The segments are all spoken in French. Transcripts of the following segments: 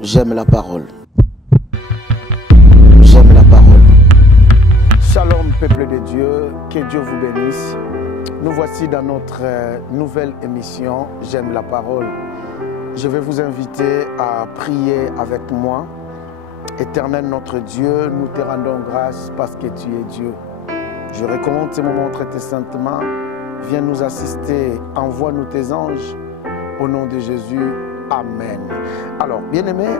J'aime la parole. J'aime la parole. Shalom peuple de Dieu, que Dieu vous bénisse. Nous voici dans notre nouvelle émission J'aime la parole. Je vais vous inviter à prier avec moi. Éternel notre Dieu, nous te rendons grâce parce que tu es Dieu. Je recommande ces moments entre tes saintes mains. Viens nous assister, envoie-nous tes anges. Au nom de Jésus, Amen. Alors, bien-aimés,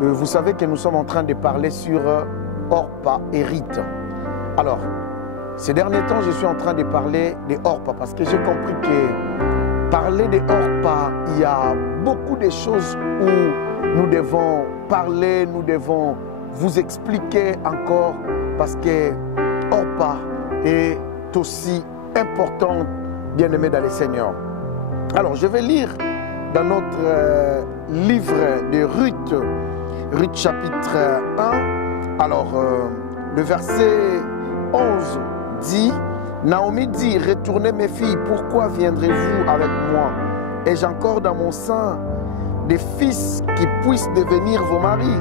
vous savez que nous sommes en train de parler sur Orpa et Ruth. Alors, ces derniers temps, je suis en train de parler de Orpa parce que j'ai compris que parler de Orpa, il y a beaucoup de choses où nous devons parler, nous devons vous expliquer encore parce que Orpa est aussi importante, bien-aimés dans le Seigneur. Alors, je vais lire dans notre livre de Ruth, Ruth chapitre 1, alors le verset 11 dit, Naomi dit, retournez mes filles, pourquoi viendrez-vous avec moi? Ai-je encore dans mon sein des fils qui puissent devenir vos maris?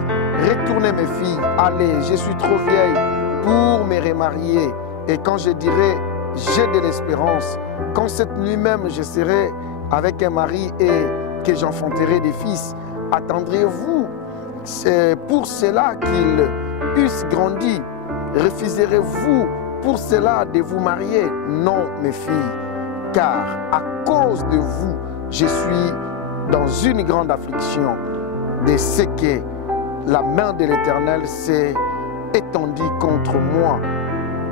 Retournez mes filles, allez, je suis trop vieille pour me remarier. Et quand je dirai, j'ai de l'espérance, quand cette nuit même je serai avec un mari et que j'enfanterai des fils, attendrez-vous pour cela qu'ils eussent grandi? Refuserez-vous pour cela de vous marier? Non, mes filles, car à cause de vous, je suis dans une grande affliction de ce que la main de l'Éternel s'est étendue contre moi.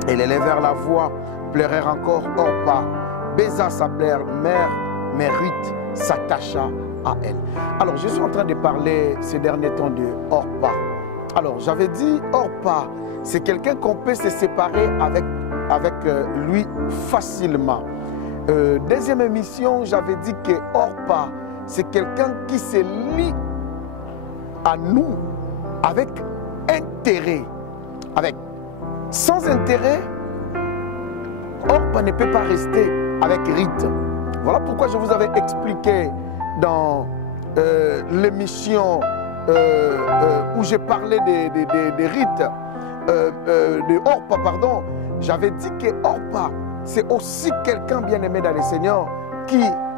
Elle élevèrent la voix, pleurèrent encore Orpa, baisa sa mère, mais Ruth s'attacha à elle. Alors, je suis en train de parler ces derniers temps de Orpa. Alors, j'avais dit, Orpa, c'est quelqu'un qu'on peut se séparer avec lui facilement. Deuxième émission, j'avais dit que Orpa, c'est quelqu'un qui se lie à nous avec intérêt. Sans intérêt, Orpa ne peut pas rester avec Ruth. Voilà pourquoi je vous avais expliqué dans l'émission où j'ai parlé de Ruth, de Orpa, pardon. J'avais dit que Orpa, c'est aussi quelqu'un bien-aimé dans le Seigneur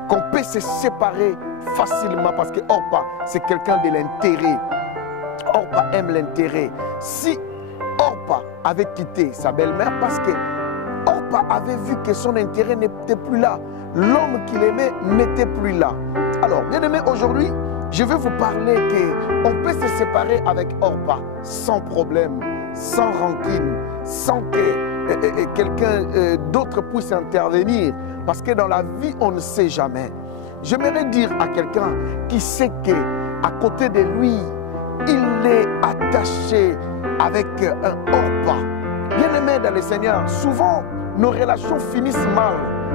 qu'on peut se séparer facilement parce que Orpa, c'est quelqu'un de l'intérêt. Orpa aime l'intérêt. Si Orpa avait quitté sa belle-mère parce que Orpa avait vu que son intérêt n'était plus là. L'homme qu'il aimait n'était plus là. Alors, bien aimé, aujourd'hui, je vais vous parler qu'on peut se séparer avec Orpa sans problème, sans rancune, sans que quelqu'un d'autre puisse intervenir. Parce que dans la vie, on ne sait jamais. J'aimerais dire à quelqu'un qui sait qu'à côté de lui, il est attaché avec un Orpa. Bien aimé dans le Seigneur, souvent, nos relations finissent mal.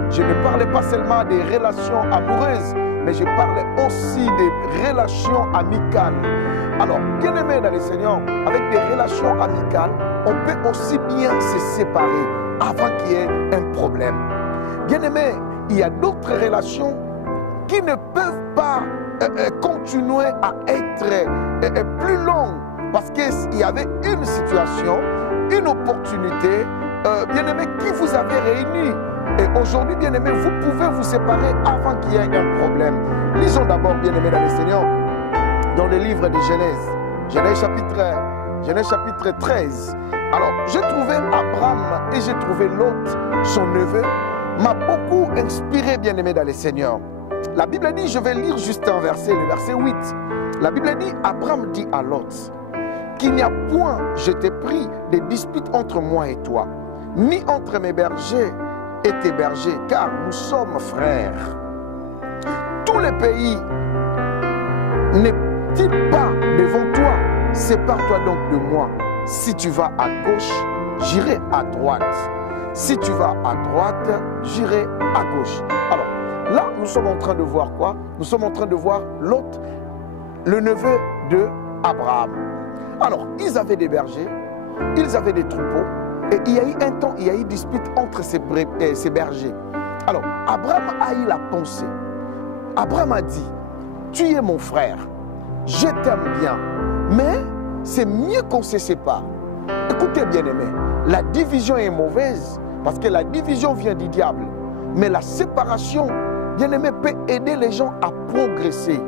Je ne parlais pas seulement des relations amoureuses, mais je parlais aussi des relations amicales. Alors, bien aimé dans le Seigneur, avec des relations amicales, on peut aussi bien se séparer avant qu'il y ait un problème. Bien aimé, il y a d'autres relations qui ne peuvent pas continuer à être plus longues parce qu'il y avait une situation, une opportunité, bien aimé, qui vous avait réunis. Et aujourd'hui, bien aimé, vous pouvez vous séparer avant qu'il y ait un problème. Lisons d'abord, bien aimé dans le Seigneur, dans le livre de Genèse. Genèse chapitre 13. Alors, j'ai trouvé Abraham et j'ai trouvé Lot, son neveu, m'a beaucoup inspiré, bien aimé dans le Seigneur. La Bible dit, je vais lire juste un verset, le verset 8. La Bible dit, Abraham dit à Lot, qu'il n'y a point, je t'ai pris, de dispute entre moi et toi, ni entre mes bergers et tes bergers, car nous sommes frères. Tous les pays n'est-il pas devant toi? Sépare-toi donc de moi. Si tu vas à gauche, j'irai à droite. Si tu vas à droite, j'irai à gauche. Alors, là, nous sommes en train de voir quoi? Nous sommes en train de voir Lot, le neveu de Abraham. Alors, ils avaient des bergers, ils avaient des troupeaux, et il y a eu un temps, il y a eu dispute entre ces bergers. Alors, Abraham a eu la pensée. Abraham a dit, tu es mon frère, je t'aime bien, mais c'est mieux qu'on se sépare. Écoutez bien aimé, la division est mauvaise parce que la division vient du diable. Mais la séparation, bien aimé, peut aider les gens à progresser.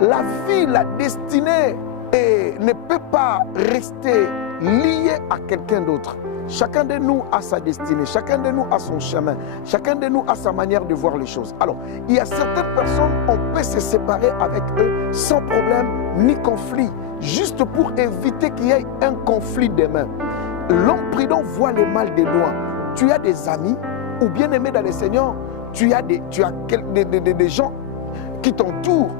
La vie, la destinée ne peut pas rester liée à quelqu'un d'autre. Chacun de nous a sa destinée, chacun de nous a son chemin, chacun de nous a sa manière de voir les choses. Alors, il y a certaines personnes, on peut se séparer avec eux sans problème ni conflit, juste pour éviter qu'il y ait un conflit demain. L'homme prudent voit le mal de loin. Tu as des amis ou bien aimés dans le Seigneur, tu as des gens qui t'entourent.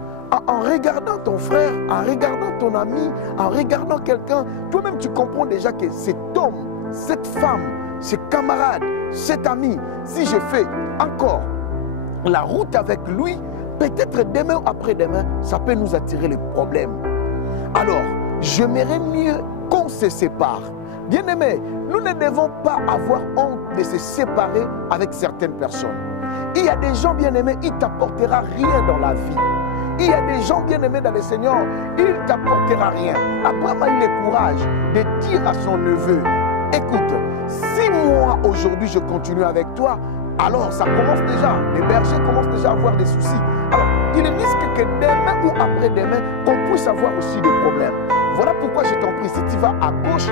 En regardant ton frère, en regardant ton ami, en regardant quelqu'un, toi-même tu comprends déjà que cet homme, cette femme, ce camarade, cet ami, si je fais encore la route avec lui, peut-être demain ou après-demain, ça peut nous attirer les problèmes. Alors, j'aimerais mieux qu'on se sépare. Bien aimé, nous ne devons pas avoir honte de se séparer avec certaines personnes. Il y a des gens bien aimés, il ne t'apportera rien dans la vie. Il y a des gens bien aimés dans le Seigneur, il ne t'apportera rien. Abraham a eu le courage de dire à son neveu, écoute, si moi aujourd'hui je continue avec toi, alors ça commence déjà, les bergers commencent déjà à avoir des soucis. Alors, il risque que demain ou après-demain, qu'on puisse avoir aussi des problèmes. Voilà pourquoi je t'en prie, si tu vas à gauche,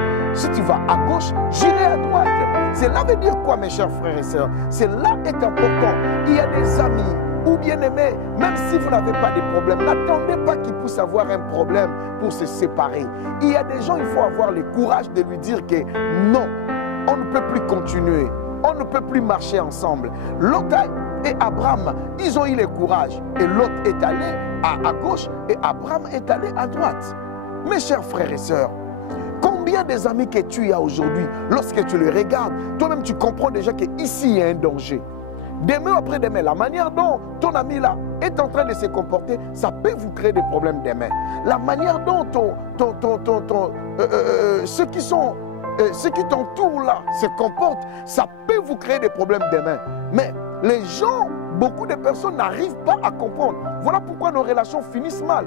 j'irai à droite. Cela veut dire quoi, mes chers frères et sœurs? Cela est important. Il y a des amis ou bien-aimés, même si vous n'avez pas de problème, n'attendez pas qu'ils puissent avoir un problème pour se séparer. Il y a des gens, il faut avoir le courage de lui dire que non, on ne peut plus continuer, on ne peut plus marcher ensemble. Lot et Abraham, ils ont eu le courage. Et Lot est allé à gauche et Abraham est allé à droite. Mes chers frères et sœurs, combien des amis que tu as aujourd'hui, lorsque tu les regardes, toi-même tu comprends déjà qu'ici il y a un danger. Demain après demain, la manière dont ton ami là est en train de se comporter, ça peut vous créer des problèmes demain. La manière dont ceux qui t'entourent là se comportent, ça peut vous créer des problèmes demain. Mais les gens, beaucoup de personnes n'arrivent pas à comprendre. Voilà pourquoi nos relations finissent mal.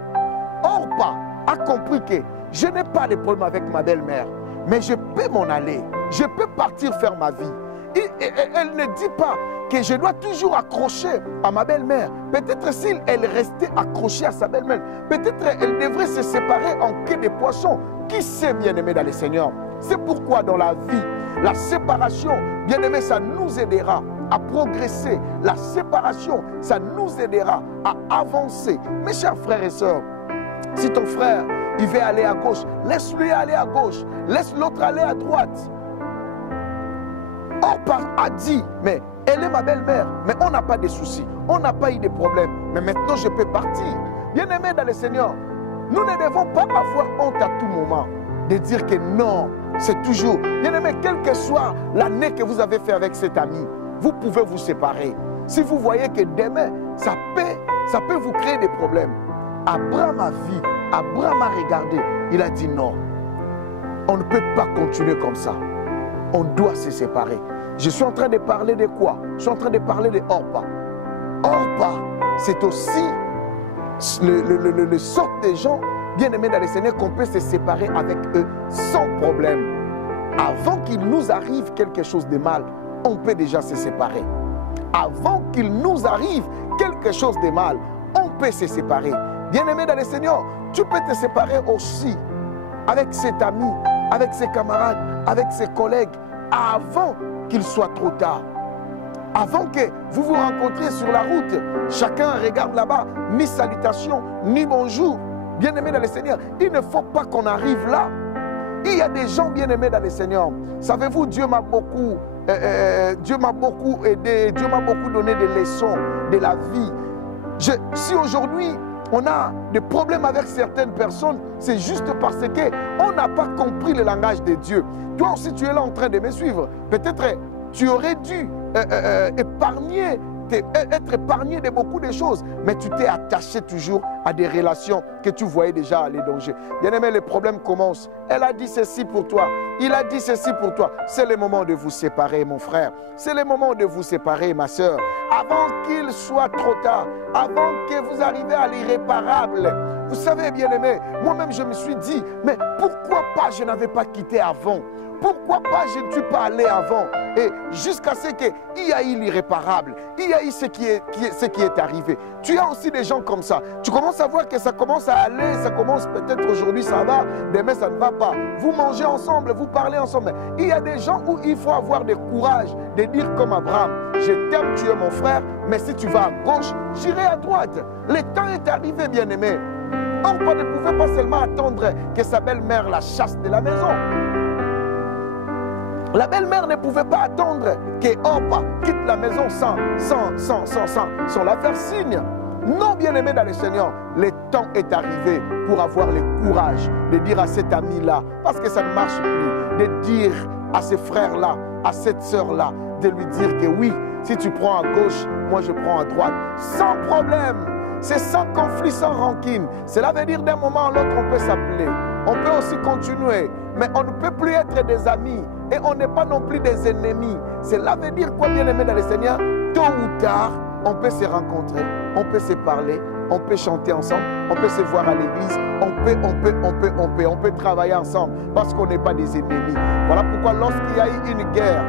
Orpa a compris que je n'ai pas de problème avec ma belle-mère, mais je peux m'en aller, je peux partir faire ma vie. Et elle ne dit pas que je dois toujours accrocher à ma belle-mère. Peut-être si elle restait accrochée à sa belle-mère, peut-être elle devrait se séparer en queue de poisson. Qui sait, bien-aimé dans le Seigneur? C'est pourquoi dans la vie, la séparation, bien-aimé, ça nous aidera à progresser. La séparation, ça nous aidera à avancer. Mes chers frères et sœurs, si ton frère, il veut aller à gauche, laisse-lui aller à gauche, laisse l'autre aller à droite. Orpa a dit, mais elle est ma belle-mère, mais on n'a pas de soucis, on n'a pas eu de problèmes, mais maintenant je peux partir. Bien-aimé dans le Seigneur, nous ne devons pas avoir honte à tout moment de dire que non, c'est toujours. Bien-aimé, quelle que soit l'année que vous avez fait avec cet ami, vous pouvez vous séparer. Si vous voyez que demain, ça peut vous créer des problèmes. Abraham a vu, Abraham a regardé, il a dit non, on ne peut pas continuer comme ça. On doit se séparer. Je suis en train de parler de quoi? Je suis en train de parler de Orpa. Orpa, c'est aussi le sort de gens bien-aimés dans le Seigneur qu'on peut se séparer avec eux sans problème. Avant qu'il nous arrive quelque chose de mal, on peut déjà se séparer. Avant qu'il nous arrive quelque chose de mal, on peut se séparer. Bien-aimé dans le Seigneur, tu peux te séparer aussi avec cet ami, avec ses camarades, avec ses collègues, avant qu'il soit trop tard. Avant que vous vous rencontriez sur la route, chacun regarde là-bas, ni salutation, ni bonjour. Bien-aimé dans le Seigneur, il ne faut pas qu'on arrive là. Il y a des gens bien-aimés dans le Seigneur. Savez-vous, Dieu m'a beaucoup aidé, Dieu m'a beaucoup donné des leçons de la vie. Si aujourd'hui, on a des problèmes avec certaines personnes, c'est juste parce qu'on n'a pas compris le langage de Dieu. Toi aussi, tu es là en train de me suivre. Peut-être tu aurais dû épargner être épargné de beaucoup de choses. Mais tu t'es attaché toujours à des relations que tu voyais déjà aller danger. Bien-aimé, le problème commence. Elle a dit ceci pour toi. Il a dit ceci pour toi. C'est le moment de vous séparer, mon frère. C'est le moment de vous séparer, ma soeur. Avant qu'il soit trop tard. Avant que vous arriviez à l'irréparable. Vous savez, bien-aimé, moi-même je me suis dit, mais pourquoi pas je n'avais pas quitté avant? Pourquoi pas je ne suis pas allé avant? Et jusqu'à ce qu'il y ait eu l'irréparable, il y a eu ce qui est arrivé. Tu as aussi des gens comme ça. Tu commences à voir que ça commence à aller, ça commence peut-être aujourd'hui ça va, demain ça ne va pas. Vous mangez ensemble, vous parlez ensemble. Il y a des gens où il faut avoir le courage de dire comme Abraham, je t'aime, tu es mon frère, mais si tu vas à gauche, j'irai à droite. Le temps est arrivé, bien-aimé. Orpa ne pouvait pas seulement attendre que sa belle-mère la chasse de la maison. La belle-mère ne pouvait pas attendre que Orpa quitte la maison sans la faire signe. Non, bien-aimé dans le Seigneur, le temps est arrivé pour avoir le courage de dire à cet ami-là, parce que ça ne marche plus, de dire à ce frère-là, à cette sœur-là, de lui dire que oui, si tu prends à gauche, moi je prends à droite, sans problème. C'est sans conflit, sans rancune. Cela veut dire d'un moment à l'autre, on peut s'appeler. On peut aussi continuer. Mais on ne peut plus être des amis. Et on n'est pas non plus des ennemis. Cela veut dire quoi, bien-aimé dans le Seigneur? Tôt ou tard, on peut se rencontrer. On peut se parler. On peut chanter ensemble. On peut se voir à l'église. On peut travailler ensemble. Parce qu'on n'est pas des ennemis. Voilà pourquoi lorsqu'il y a eu une guerre,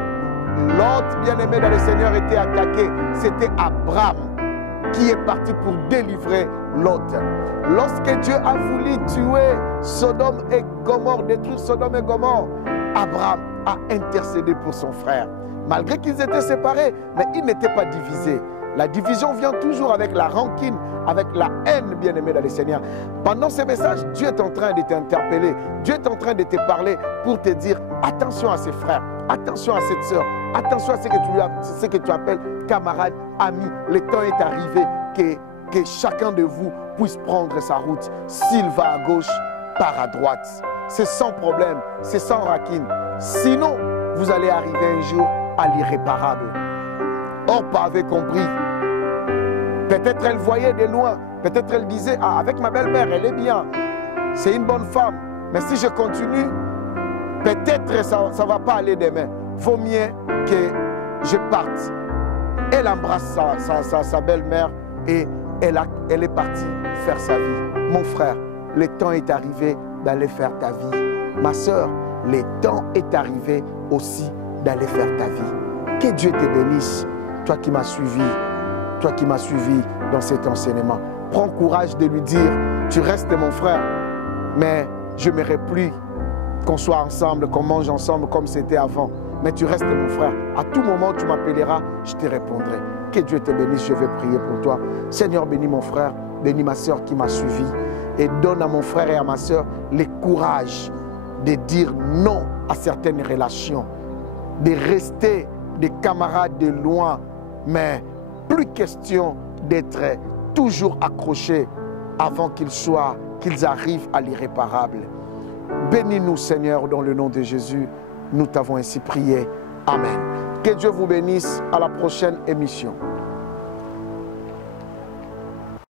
l'autre bien-aimé dans le Seigneur était attaqué. C'était Abraham qui est parti pour délivrer l'autre. Lorsque Dieu a voulu tuer Sodome et Gomorrhe, détruire Sodome et Gomorrhe, Abraham a intercédé pour son frère. Malgré qu'ils étaient séparés, mais ils n'étaient pas divisés. La division vient toujours avec la rancune, avec la haine, bien-aimé dans le Seigneur. Pendant ces messages, Dieu est en train de t'interpeller. Dieu est en train de te parler pour te dire attention à ses frères, attention à cette sœur, attention à ce que tu appelles camarade, ami. Le temps est arrivé que chacun de vous puisse prendre sa route. S'il va à gauche, part à droite. C'est sans problème, c'est sans rancune. Sinon, vous allez arriver un jour à l'irréparable. Orpa avait compris. Peut-être elle voyait de loin. Peut-être elle disait, ah, avec ma belle-mère, elle est bien. C'est une bonne femme. Mais si je continue, peut-être ça ne va pas aller demain. Vaut mieux que je parte. Elle embrasse sa belle-mère et elle est partie faire sa vie. Mon frère, le temps est arrivé d'aller faire ta vie. Ma soeur, le temps est arrivé aussi d'aller faire ta vie. Que Dieu te bénisse, toi qui m'as suivi, dans cet enseignement. Prends courage de lui dire, tu restes mon frère, mais je n'aimerais plus qu'on soit ensemble, qu'on mange ensemble comme c'était avant. Mais tu restes mon frère. À tout moment, tu m'appelleras, je te répondrai. Que Dieu te bénisse, je vais prier pour toi. Seigneur, bénis mon frère, bénis ma soeur qui m'a suivi. Et donne à mon frère et à ma soeur le courage de dire non à certaines relations. De rester des camarades de loin. Mais plus question d'être toujours accrochés avant qu'ils arrivent à l'irréparable. Bénis-nous, Seigneur, dans le nom de Jésus. Nous t'avons ainsi prié. Amen. Que Dieu vous bénisse. À la prochaine émission.